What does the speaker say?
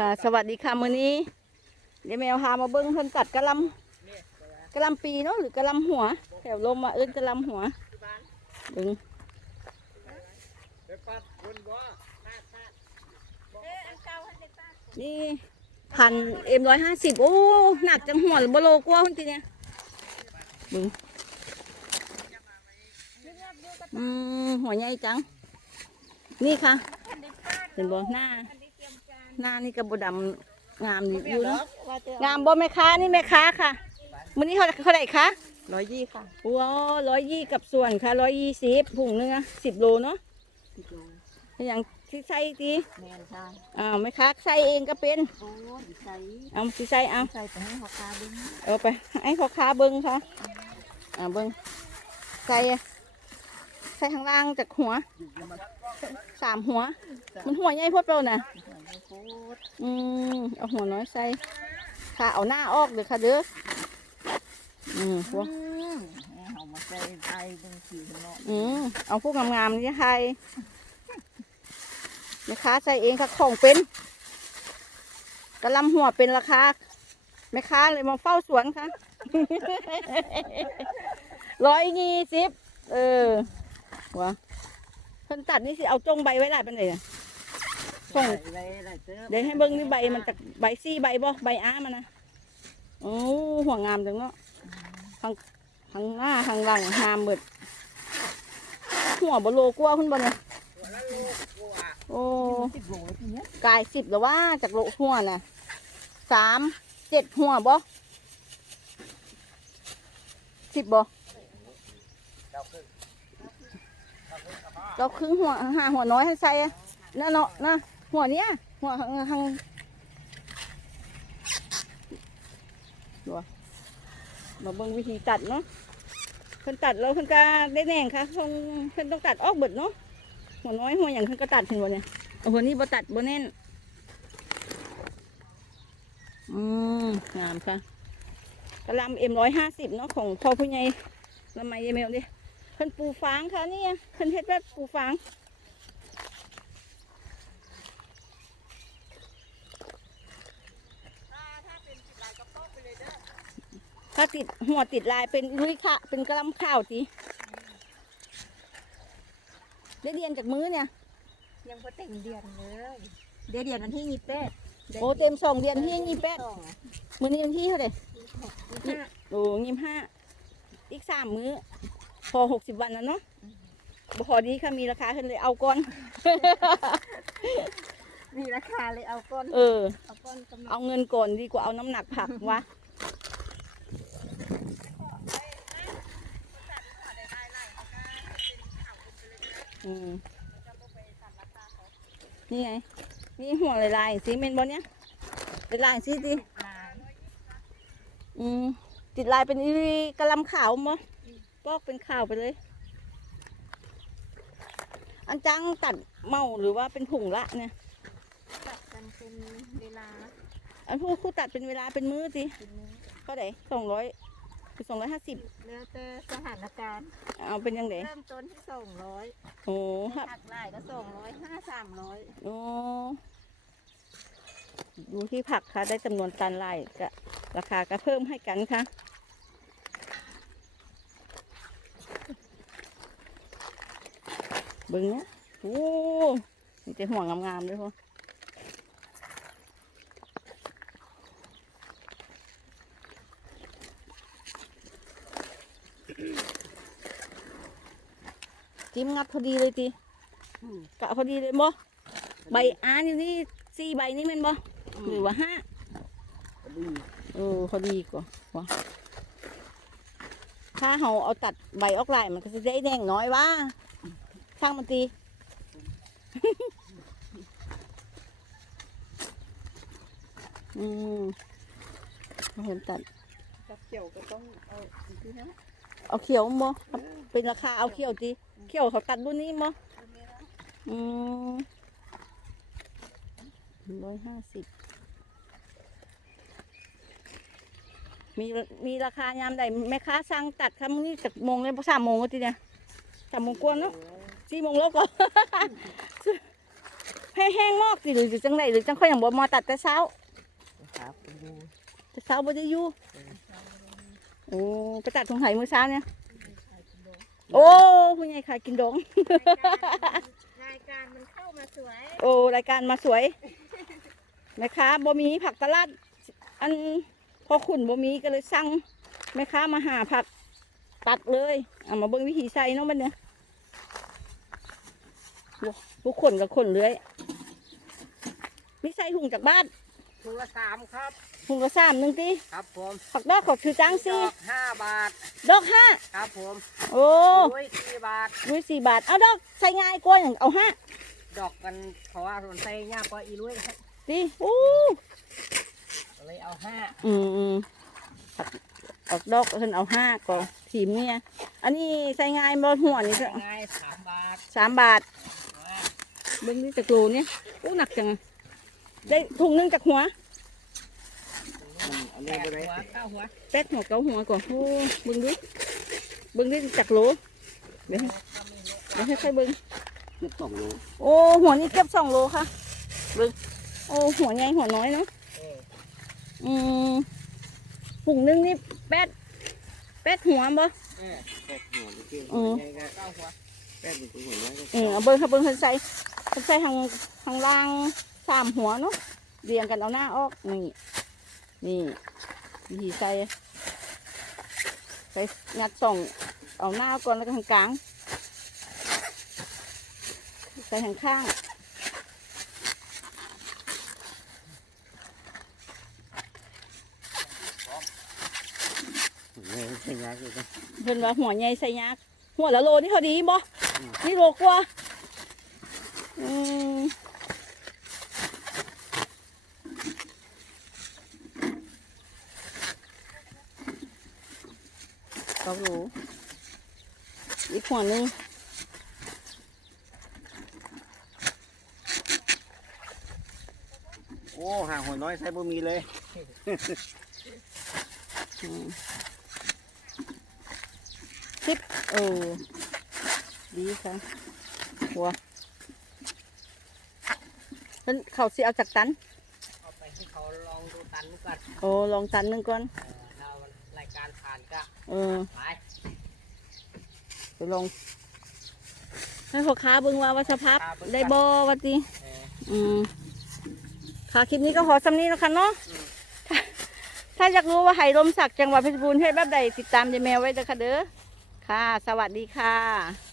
ค่ะสวัสดีค่ะมื้อนี้ เดี๋ยวแมวพามาเบิ้งเพิ่นตัดกระลำกระลำปีเนาะหรือกระลำหัว แถวลมมาเอิ้นกะลำหัวเบิ้งนี่พันเอ็มร้อยห้าสิบโอ้หนักจังหัวหรือบโลกว่าคนทีเนี่ยเบิ้งอืมหัวใหญ่จัง นี่ค่ะ เห็นบ่หน้า หน้านี่กระบดำงามอยู่อยู่เนาะงามบ่แม่ค้านี่แม่ค้าค่ะมื้อนี้เขาเขาไหร่คะร้อยยี่ค่ะว้าร้อยยี่กับส่วนค่ะร้อยยี่สิบถุงเนื้อสิบโลเนาะสิบโลอย่างที่ใส่ตีแมนค่ะอ้าวแม่ค้าใส่เองก็เป็นโอ้ดีใส่เอาสิใส่เอาใส่ไปให้เขาคาดึงเอาไปให้พ่อค้าเบิ้งค่ะอ่าเบิ้งใส่ใส่ข้างล่างจากหัวสามหัว มันหัวใหญ่พวดเปล่านะ หัวไม่โคตรอืมเอาหัวน้อยใส่ค่ะเอาหน้าออกเลยค่ะเด้ออืมพวกอืมให้เขามาใส่ไอ้ดึงสีเนาะอืมเอาพวกงามๆนี่ให้แม่ค้าใส่เองค่ะของเป็นกระลำหัวเป็นราคาแม่ค้าเลยมาเฝ้าสวนค่ะร้อยยี่สิบเออวะเพิ่นตัดนี่สิเอาจงใบไว้ได้เป็นไงอะ ส่งเดี๋ยวให้เบิ้งนี่ใบมันจากใบซี่ใบบ่ใบอ้ามันนะโอ้หัวงามจังเนาะข้างข้างหน้าข้างหลังงามหมดหัวบโลกลัวคุณบ่เนี่ยโอ้สิบโลทีเนี้ยกายสิบแล้วว่าจากโลหัวน่ะสามเจ็ดหัวบ่สิบบ่เราครึ่งหัวห้าหัวน้อยให้ใส่อะนั่นเนาะนะ หัวเนี้ยหัวข้างข้างดูอะมาเบิ่งวิธีตัดเนาะเพิ่นตัดแล้วเพิ่นก็ได้แหน่งค่ะคงเพิ่นต้องตัดออกเบิดเนาะหัวน้อยหัวอย่างเพิ่นก็ตัดเห็นบ่เนี่ยเอาหัวนี้บ่ตัดบ่แน่นอืมงามค่ะกระหลำเอ็มร้อยห้าสิบเนาะของพ่อผู้ใหญ่ละไมยายแมวดิเพิ่นปูฟางค่ะนี่เพิ่นเฮ็ดแบบปูฟาง ถ้าติดหัวติดลายเป็นลุยค่ะเป็นกระหลำข้าวจีได้เรียนจากมือเนี่ย ยังพอแต่งเดือนเลยเดือนเดือนวันที่ยี่สิบแปดโอ้เต็มสองเดือนที่ยี่แปดสองมื้อนี้วันที่เท่าไหร่ห้าโอ้ยี่ห้าอีกสามมื้อ พอหกสิบวันแล้วเนาะบ่พอดีค่ะมีราคาขึ้นเลยเอาก่อน มีราคาเลยเอาก้อน เออ เอาก้อนกำลังเอาเงินก่อนดีกว่าเอาน้ำหนักผักวะ อืมนี่ไงนี่หัวลายๆสีเมนบอลเนี้ยลายๆสีดิลายอืมติดลายเป็นอีกระลำขาวมั้ปอกเป็นขาวไปเลย อันจังตัดเมาหรือว่าเป็นผงละเนี่ย ตัดกันเป็นเวลา อันผู้คู่ตัดเป็นเวลาเป็นมื้อสิเป็นมื้อก็ได้สองร้อย สองร้อยห้าสิบแล้วแต่สถานการณ์เอาเป็นยังไงเริ่มต้นที่สองร้อยโอ้ครับหักลายก็สองร้อยห้าสามร้อยโอ้ดูที่ผักค่ะ ได้จำนวนตันลายจะราคาก็เพิ่มให้กันค่ะเบิ้งเนี้ยโอ้มีแต่ห่วงงามๆด้วยพ่อ จิ้มงัดพอดีเลยตีกะพอดีเลยบ่ใบอ่านอยู่นี่สี่ใบนี่แมันบ่หรือว่าห้าดีเออพอดีกว่าว่ะถ้าเราเอาตัดใบออกลายมันก็จะได้แดงน้อยว่าช่างมันตีอืมเอาเห็นตัดกับเขียวก็ต้องเอาที่นั้นเอาเขียวมั้เป็นราคาเอาเขียวตี เขียวเขาตัดรุ่นนี้มั้อืมร้อยห้าสิบมีมีราคายามใดแม่ค้าสั่งตัดคำนี้จากโมงเลยสามโมงก็ทีเนี่ยสามโมงกวนเนาะสี่โมงแล้วก็แพได้แห้งมอกสิหรือจังไดหรือจังค่อยอย่างบ่มาตัดแต่เช้าครับคุณดูแต่เช้าบ่ได้อยู่โอ้ไปตัดถุงไหมื้อเช้าเนี่ย โอ้คุณยายขายกินดง รายการมันเข้ามาสวย โอ้รายการมาสวยแม่ค้าบ่มีผักตลาด อันพอขุนบ่มีก็เลยสั่งแม่ค้ามาหาผักตัดเลยเอามาเบิ่งวิธีใส่เนาะบัดเนี่ยโอ้ผู้คนกับคนเลื้อยมีใส่ถุงจากบ้านถุงละสามครับ ถุงละสามหนึ่งตีครับผมผักดอกขอคือจ้างดสี่อกห้าบาท ดอกห้าครับผม โอ้ด้วยสี่บาทด้วยสี่บาท เอาดอกใส่ง่ายกว่าอย่างเอาห้าดอกกันเพราะว่าสนใส่ยากกว่าอีลุยครับตีอู้ก็เลยเอาห้าอืมอืมผักออกดอกเพิ่นเอาห้าก่อนถีมเนี่ยอันนี้ใส่ง่ายบ่หัวนี่ง่ายสามบาทสามบาทเบิ่งนี่จากโลเนี่ยอู้หนักจัง ได้ถุงหนึงจากหัว แปดหัวเก้าหัวแป๊ดหัวเกาหัวก่อนโอ้เบิ่งดิเบิ่งดิจากโลเดี๋ยวให้เดี๋ยวให้ค่อยเบิ่งเจ็ดสองโลโอ้หัวนี่เก็บสองโลค่ะเบิ่งโอ้หัวใหญ่หัวน้อยเนาะเอออืมถุงหนึงนี่แป๊ดแป๊ดหัวบ่เออแปดหัวเมื่อกี้อืมเก้าหัวแปดเป็นหัวน้อยก็เออเอาเบิ่งค่ะเบิ่งเพิ่นใส่เพิ่นใส่ทางทางล่างสามหัวเนาะเรียงกันเอาหน้าออกนี่ นี่วิธีใส่ใส่งัดส่องเอาหน้าก่อนแล้วก็ทางกลาง ใส่ทางข้างไม่ใช่ยากเลยเพิ่นว่าหัวใหญ่ใส่ยากหัวละโลนี่เขาดีบ่นี่โลกว่าอืม เก้าโลอีกหัวหนึงโอ้ห่างหัวน้อยใส่บ่มีเลยอืมสิบเออดีค่ะหัวเพิ่นเขาสิเอาจากตันเอาไปให้เขาลองดูตันก่อนโอ้ลองตันหนึงก่อนเออเรารายการผ่านก็ เออไปไปลองให้พ่อค้าเบิ่งว่าวัชภาพได้บ่วัดดีเอออืมค่ะคลิปนี้ก็ขอสำนี้แล้วกันเนาะอืมถ้าถ้าอยากรู้ว่าไหลมศักดิ์จังหวัดเพชรบูรณ์เฮ็ดแบบใดติดตามยายแมวไว้เด้อค่ะเด้อค่ะ สวัสดีค่ะ